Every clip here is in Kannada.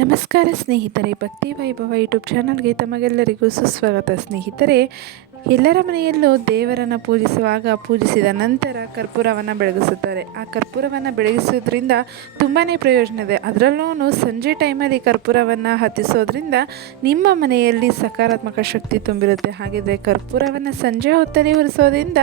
ನಮಸ್ಕಾರ ಸ್ನೇಹಿತರೆ, ಭಕ್ತಿ ವೈಭವ ಯೂಟ್ಯೂಬ್ ಚಾನಲ್ಗೆ ತಮಗೆಲ್ಲರಿಗೂ ಸುಸ್ವಾಗತ. ಸ್ನೇಹಿತರೆ, ಎಲ್ಲರ ಮನೆಯಲ್ಲೂ ದೇವರನ್ನು ಪೂಜಿಸಿದ ನಂತರ ಕರ್ಪೂರವನ್ನು ಬೆಳಗಿಸುತ್ತಾರೆ. ಆ ಕರ್ಪೂರವನ್ನು ಬೆಳಗಿಸೋದ್ರಿಂದ ತುಂಬಾ ಪ್ರಯೋಜನ ಇದೆ. ಅದರಲ್ಲೂ ಸಂಜೆ ಟೈಮಲ್ಲಿ ಕರ್ಪೂರವನ್ನು ಹತ್ತಿಸೋದ್ರಿಂದ ನಿಮ್ಮ ಮನೆಯಲ್ಲಿ ಸಕಾರಾತ್ಮಕ ಶಕ್ತಿ ತುಂಬಿರುತ್ತೆ. ಹಾಗಿದ್ರೆ ಕರ್ಪೂರವನ್ನು ಸಂಜೆ ಹೊತ್ತಲ್ಲಿ ಉರಿಸೋದ್ರಿಂದ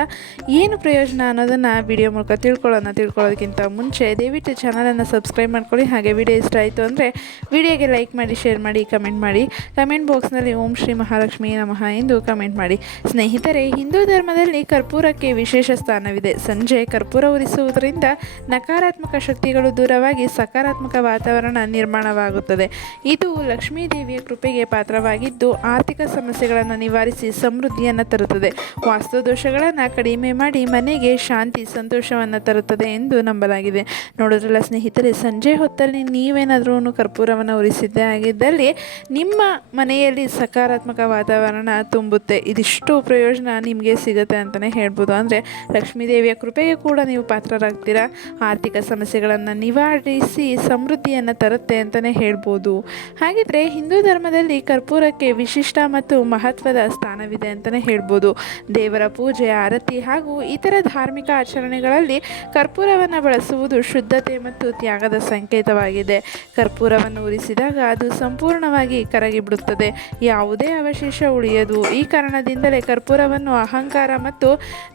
ಏನು ಪ್ರಯೋಜನ ಅನ್ನೋದನ್ನು ವಿಡಿಯೋ ಮೂಲಕ ತಿಳ್ಕೊಳ್ಳೋದಕ್ಕಿಂತ ಮುಂಚೆ ದಯವಿಟ್ಟು ಚಾನಲನ್ನು ಸಬ್ಸ್ಕ್ರೈಬ್ ಮಾಡ್ಕೊಳ್ಳಿ. ಹಾಗೆ ವಿಡಿಯೋ ಇಷ್ಟ ಆಯಿತು ಅಂದರೆ ವಿಡಿಯೋಗೆ ಲೈಕ್ ಮಾಡಿ, ಶೇರ್ ಮಾಡಿ, ಕಮೆಂಟ್ ಮಾಡಿ. ಕಮೆಂಟ್ ಬಾಕ್ಸ್ನಲ್ಲಿ ಓಂ ಶ್ರೀ ಮಹಾಲಕ್ಷ್ಮಿ ನಮಃ ಎಂದು ಕಮೆಂಟ್ ಮಾಡಿ. ಸ್ನೇಹಿತರೆ, ಹಿಂದೂ ಧರ್ಮದಲ್ಲಿ ಕರ್ಪೂರಕ್ಕೆ ವಿಶೇಷ ಸ್ಥಾನವಿದೆ. ಸಂಜೆ ಕರ್ಪೂರ ಉರಿಸುವುದರಿಂದ ನಕಾರಾತ್ಮಕ ಶಕ್ತಿಗಳು ದೂರವಾಗಿ ಸಕಾರಾತ್ಮಕ ವಾತಾವರಣ ನಿರ್ಮಾಣವಾಗುತ್ತದೆ. ಇದು ಲಕ್ಷ್ಮೀ ದೇವಿಯ ಕೃಪೆಗೆ ಪಾತ್ರವಾಗಿದ್ದು ಆರ್ಥಿಕ ಸಮಸ್ಯೆಗಳನ್ನು ನಿವಾರಿಸಿ ಸಮೃದ್ಧಿಯನ್ನು ತರುತ್ತದೆ. ವಾಸ್ತು ದೋಷಗಳನ್ನು ಕಡಿಮೆ ಮಾಡಿ ಮನೆಗೆ ಶಾಂತಿ ಸಂತೋಷವನ್ನು ತರುತ್ತದೆ ಎಂದು ನಂಬಲಾಗಿದೆ. ನೋಡೋದ್ರಲ್ಲ ಸ್ನೇಹಿತರೆ, ಸಂಜೆ ಹೊತ್ತಲ್ಲಿ ನೀವೇನಾದರೂ ಕರ್ಪೂರವನ್ನು ಉರಿಸಿದ್ದೇ ಆಗಿದ್ದಲ್ಲಿ ನಿಮ್ಮ ಮನೆಯಲ್ಲಿ ಸಕಾರಾತ್ಮಕ ವಾತಾವರಣ ತುಂಬುತ್ತೆ. ಇದಿಷ್ಟು ಪ್ರಯೋಜನ ನಿಮಗೆ ಸಿಗುತ್ತೆ ಅಂತಲೇ ಹೇಳ್ಬೋದು. ಅಂದರೆ ಲಕ್ಷ್ಮೀ ದೇವಿಯ ಕೃಪೆಗೆ ಕೂಡ ನೀವು ಪಾತ್ರರಾಗ್ತೀರಾ. ಆರ್ಥಿಕ ಸಮಸ್ಯೆಗಳನ್ನು ನಿವಾರಿಸಿ ಸಮೃದ್ಧಿಯನ್ನು ತರುತ್ತೆ ಅಂತಲೇ ಹೇಳ್ಬೋದು. ಹಾಗಿದ್ರೆ ಹಿಂದೂ ಧರ್ಮದಲ್ಲಿ ಕರ್ಪೂರಕ್ಕೆ ವಿಶಿಷ್ಟ ಮತ್ತು ಮಹತ್ವದ ಸ್ಥಾನವಿದೆ ಅಂತಲೇ ಹೇಳ್ಬೋದು. ದೇವರ ಪೂಜೆ, ಆರತಿ ಹಾಗೂ ಇತರ ಧಾರ್ಮಿಕ ಆಚರಣೆಗಳಲ್ಲಿ ಕರ್ಪೂರವನ್ನು ಬಳಸುವುದು ಶುದ್ಧತೆ ಮತ್ತು ತ್ಯಾಗದ ಸಂಕೇತವಾಗಿದೆ. ಕರ್ಪೂರವನ್ನು ಉರಿಸಿದಾಗ ಅದು ಸಂಪೂರ್ಣವಾಗಿ ಕರಗಿಬಿಡುತ್ತದೆ, ಯಾವುದೇ ಅವಶೇಷ ಉಳಿಯದು. ಈ ಕಾರಣದಿಂದಲೇ ಕರ್ಪೂರವನ್ನು ಅಹಂಕಾರ ಮತ್ತು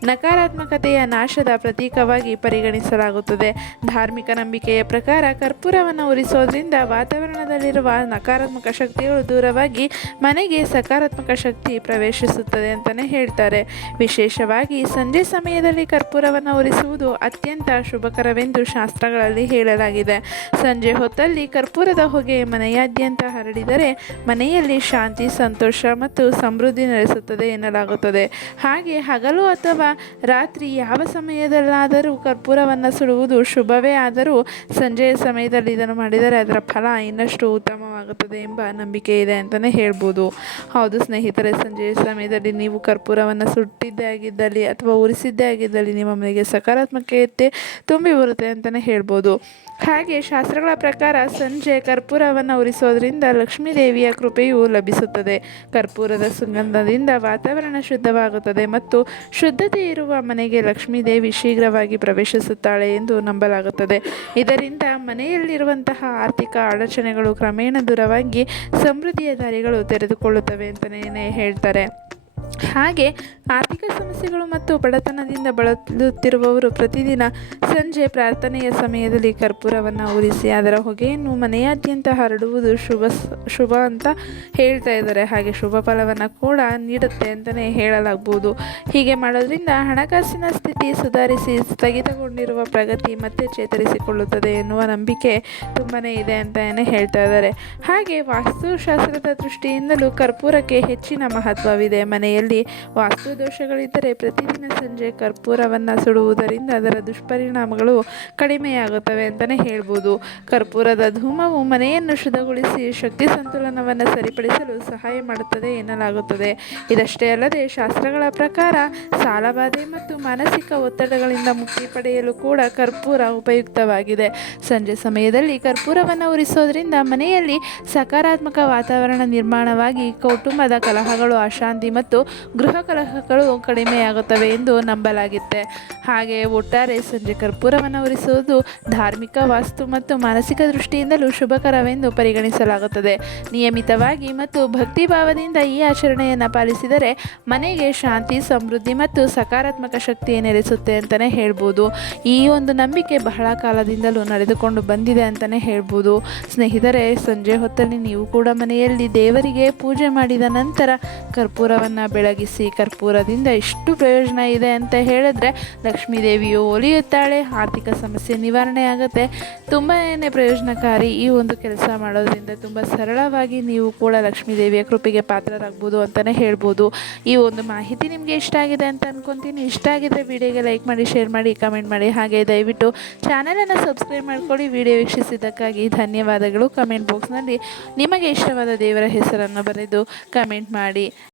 ನಕಾರಾತ್ಮಕತೆಯ ನಾಶದ ಪ್ರತೀಕವಾಗಿ ಪರಿಗಣಿಸಲಾಗುತ್ತದೆ. ಧಾರ್ಮಿಕ ನಂಬಿಕೆಯ ಪ್ರಕಾರ ಕರ್ಪೂರವನ್ನು ಉರಿಸೋದ್ರಿಂದ ವಾತಾವರಣದಲ್ಲಿರುವ ನಕಾರಾತ್ಮಕ ಶಕ್ತಿಗಳು ದೂರವಾಗಿ ಮನೆಗೆ ಸಕಾರಾತ್ಮಕ ಶಕ್ತಿ ಪ್ರವೇಶಿಸುತ್ತದೆ ಅಂತಲೇ ಹೇಳ್ತಾರೆ. ವಿಶೇಷವಾಗಿ ಸಂಜೆ ಸಮಯದಲ್ಲಿ ಕರ್ಪೂರವನ್ನು ಉರಿಸುವುದು ಅತ್ಯಂತ ಶುಭಕರವೆಂದು ಶಾಸ್ತ್ರಗಳಲ್ಲಿ ಹೇಳಲಾಗಿದೆ. ಸಂಜೆ ಹೊತ್ತಲ್ಲಿ ಕರ್ಪೂರದ ಹೊಗೆ ಮನೆಯಾದ್ಯಂತ ಹರಡಿದರೆ ಮನೆಯಲ್ಲಿ ಶಾಂತಿ, ಸಂತೋಷ ಮತ್ತು ಸಮೃದ್ಧಿ ನೆಲೆಸುತ್ತದೆ ಎನ್ನಲಾಗುತ್ತದೆ. ಹಾಗೆ ಹಗಲು ಅಥವಾ ರಾತ್ರಿ ಯಾವ ಸಮಯದಲ್ಲಾದರೂ ಕರ್ಪೂರವನ್ನು ಸುಡುವುದು ಶುಭವೇ ಆದರೂ ಸಂಜೆಯ ಸಮಯದಲ್ಲಿ ಇದನ್ನು ಮಾಡಿದರೆ ಅದರ ಫಲ ಇನ್ನಷ್ಟು ಉತ್ತಮವಾಗುತ್ತದೆ ಎಂಬ ನಂಬಿಕೆ ಇದೆ ಅಂತಲೇ ಹೇಳ್ಬೋದು. ಹೌದು ಸ್ನೇಹಿತರೆ, ಸಂಜೆಯ ಸಮಯದಲ್ಲಿ ನೀವು ಕರ್ಪೂರವನ್ನು ಸುಟ್ಟಿದ್ದೇ ಆಗಿದ್ದಲ್ಲಿ ಅಥವಾ ಉರಿಸಿದ್ದೇ ಆಗಿದ್ದಲ್ಲಿ ನಿಮ್ಮ ಮನೆಗೆ ಸಕಾರಾತ್ಮಕತೆ ತುಂಬಿ ಬರುತ್ತೆ ಅಂತಲೇ ಹೇಳ್ಬೋದು. ಹಾಗೆ ಶಾಸ್ತ್ರಗಳ ಪ್ರಕಾರ ಸಂಜೆ ಕರ್ಪೂರವನ್ನು ಉರಿಸೋದ್ರಿಂದ ಲಕ್ಷ್ಮೀ ದೇವಿಯ ಕೃಪೆಯು ಲಭಿಸುತ್ತದೆ. ಕರ್ಪೂರದ ಸುಗಂಧದಿಂದ ವಾತಾವರಣ ಶುದ್ಧವಾಗುತ್ತದೆ ಮತ್ತು ಶುದ್ಧತೆ ಇರುವ ಮನೆಗೆ ಲಕ್ಷ್ಮೀ ದೇವಿ ಶೀಘ್ರವಾಗಿ ಪ್ರವೇಶಿಸುತ್ತಾಳೆ ಎಂದು ನಂಬಲಾಗುತ್ತದೆ. ಇದರಿಂದ ಮನೆಯಲ್ಲಿರುವಂತಹ ಆರ್ಥಿಕ ಅಡಚಣೆಗಳು ಕ್ರಮೇಣ ದೂರವಾಗಿ ಸಮೃದ್ಧಿಯ ದಾರಿಗಳು ತೆರೆದುಕೊಳ್ಳುತ್ತವೆ ಅಂತಲೇ ಹೇಳ್ತಾರೆ. ಹಾಗೆ ಆರ್ಥಿಕ ಸಮಸ್ಯೆಗಳು ಮತ್ತು ಬಡತನದಿಂದ ಬಳಲುತ್ತಿರುವವರು ಪ್ರತಿದಿನ ಸಂಜೆ ಪ್ರಾರ್ಥನೆಯ ಸಮಯದಲ್ಲಿ ಕರ್ಪೂರವನ್ನು ಉರಿಸಿ ಅದರ ಹೊಗೆಯನ್ನು ಮನೆಯಾದ್ಯಂತ ಹರಡುವುದು ಶುಭ ಅಂತ ಹೇಳ್ತಾ ಇದ್ದಾರೆ. ಹಾಗೆ ಶುಭ ಫಲವನ್ನು ಕೂಡ ನೀಡುತ್ತೆ ಅಂತಲೇ ಹೇಳಲಾಗ್ಬೋದು. ಹೀಗೆ ಮಾಡೋದ್ರಿಂದ ಹಣಕಾಸಿನ ಸ್ಥಿತಿ ಸುಧಾರಿಸಿ ಸ್ಥಗಿತಗೊಂಡಿರುವ ಪ್ರಗತಿ ಮತ್ತೆ ಚೇತರಿಸಿಕೊಳ್ಳುತ್ತದೆ ಎನ್ನುವ ನಂಬಿಕೆ ತುಂಬಾ ಇದೆ ಅಂತಲೇ ಹೇಳ್ತಾ ಇದ್ದಾರೆ. ಹಾಗೆ ವಾಸ್ತುಶಾಸ್ತ್ರದ ದೃಷ್ಟಿಯಿಂದಲೂ ಕರ್ಪೂರಕ್ಕೆ ಹೆಚ್ಚಿನ ಮಹತ್ವವಿದೆ. ಮನೆಯಲ್ಲಿ ವಾಸ್ತು ದೋಷಗಳಿದ್ದರೆ ಪ್ರತಿದಿನ ಸಂಜೆ ಕರ್ಪೂರವನ್ನು ಸುಡುವುದರಿಂದ ಅದರ ದುಷ್ಪರಿಣಾಮಗಳು ಕಡಿಮೆಯಾಗುತ್ತವೆ ಅಂತಲೇ ಹೇಳ್ಬೋದು. ಕರ್ಪೂರದ ಧೂಮವು ಮನೆಯನ್ನು ಶುದ್ಧಗೊಳಿಸಿ ಶಕ್ತಿ ಸಂತುಲನವನ್ನು ಸರಿಪಡಿಸಲು ಸಹಾಯ ಮಾಡುತ್ತದೆ ಎನ್ನಲಾಗುತ್ತದೆ. ಇದಷ್ಟೇ ಅಲ್ಲದೆ ಶಾಸ್ತ್ರಗಳ ಪ್ರಕಾರ ಸಾಲಬಾಧೆ ಮತ್ತು ಮಾನಸಿಕ ಒತ್ತಡಗಳಿಂದ ಮುಕ್ತಿ ಪಡೆಯಲು ಕೂಡ ಕರ್ಪೂರ ಉಪಯುಕ್ತವಾಗಿದೆ. ಸಂಜೆ ಸಮಯದಲ್ಲಿ ಕರ್ಪೂರವನ್ನು ಉರಿಸೋದ್ರಿಂದ ಮನೆಯಲ್ಲಿ ಸಕಾರಾತ್ಮಕ ವಾತಾವರಣ ನಿರ್ಮಾಣವಾಗಿ ಕೌಟುಂಬದ ಕಲಹಗಳು, ಅಶಾಂತಿ ಮತ್ತು ಗೃಹ ಕಲಹಗಳು ಕಡಿಮೆಯಾಗುತ್ತವೆ ಎಂದು ನಂಬಲಾಗಿದೆ. ಹಾಗೆ ಒಟ್ಟಾರೆ ಸಂಜೆ ಕರ್ಪೂರವನ್ನು ಉರಿಸುವುದು ಧಾರ್ಮಿಕ, ವಾಸ್ತು ಮತ್ತು ಮಾನಸಿಕ ದೃಷ್ಟಿಯಿಂದಲೂ ಶುಭಕರವೆಂದು ಪರಿಗಣಿಸಲಾಗುತ್ತದೆ. ನಿಯಮಿತವಾಗಿ ಮತ್ತು ಭಕ್ತಿಭಾವದಿಂದ ಈ ಆಚರಣೆಯನ್ನು ಪಾಲಿಸಿದರೆ ಮನೆಗೆ ಶಾಂತಿ, ಸಮೃದ್ಧಿ ಮತ್ತು ಸಕಾರಾತ್ಮಕ ಶಕ್ತಿ ನೆಲೆಸುತ್ತೆ ಅಂತಲೇ ಹೇಳ್ಬೋದು. ಈ ಒಂದು ನಂಬಿಕೆ ಬಹಳ ಕಾಲದಿಂದಲೂ ನಡೆದುಕೊಂಡು ಬಂದಿದೆ ಅಂತಲೇ ಹೇಳ್ಬೋದು. ಸ್ನೇಹಿತರೆ, ಸಂಜೆ ಹೊತ್ತಲ್ಲಿ ನೀವು ಕೂಡ ಮನೆಯಲ್ಲಿ ದೇವರಿಗೆ ಪೂಜೆ ಮಾಡಿದ ನಂತರ ಕರ್ಪೂರವನ್ನು ಬೆಳಗಿಸಿ. ಕರ್ಪೂರದಿಂದ ಇಷ್ಟು ಪ್ರಯೋಜನ ಇದೆ ಅಂತ ಹೇಳಿದ್ರೆ ಲಕ್ಷ್ಮೀ ದೇವಿಯು ಒಲಿಯುತ್ತಾಳೆ, ಆರ್ಥಿಕ ಸಮಸ್ಯೆ ನಿವಾರಣೆ ಆಗುತ್ತೆ. ತುಂಬಾ ಪ್ರಯೋಜನಕಾರಿ ಈ ಒಂದು ಕೆಲಸ ಮಾಡೋದ್ರಿಂದ. ತುಂಬ ಸರಳವಾಗಿ ನೀವು ಕೂಡ ಲಕ್ಷ್ಮೀ ದೇವಿಯ ಕೃಪೆಗೆ ಪಾತ್ರರಾಗ್ಬೋದು ಅಂತಲೇ ಹೇಳ್ಬೋದು. ಈ ಒಂದು ಮಾಹಿತಿ ನಿಮಗೆ ಇಷ್ಟ ಆಗಿದೆ ಅಂತ ಅನ್ಕೊತೀನಿ. ಇಷ್ಟ ಆಗಿದ್ರೆ ವಿಡಿಯೋಗೆ ಲೈಕ್ ಮಾಡಿ, ಶೇರ್ ಮಾಡಿ, ಕಮೆಂಟ್ ಮಾಡಿ. ಹಾಗೆ ದಯವಿಟ್ಟು ಚಾನಲನ್ನು ಸಬ್ಸ್ಕ್ರೈಬ್ ಮಾಡ್ಕೊಳ್ಳಿ. ವಿಡಿಯೋ ವೀಕ್ಷಿಸಿದ್ದಕ್ಕಾಗಿ ಧನ್ಯವಾದಗಳು. ಕಮೆಂಟ್ ಬಾಕ್ಸ್ನಲ್ಲಿ ನಿಮಗೆ ಇಷ್ಟವಾದ ದೇವರ ಹೆಸರನ್ನು ಬರೆದು ಕಮೆಂಟ್ ಮಾಡಿ.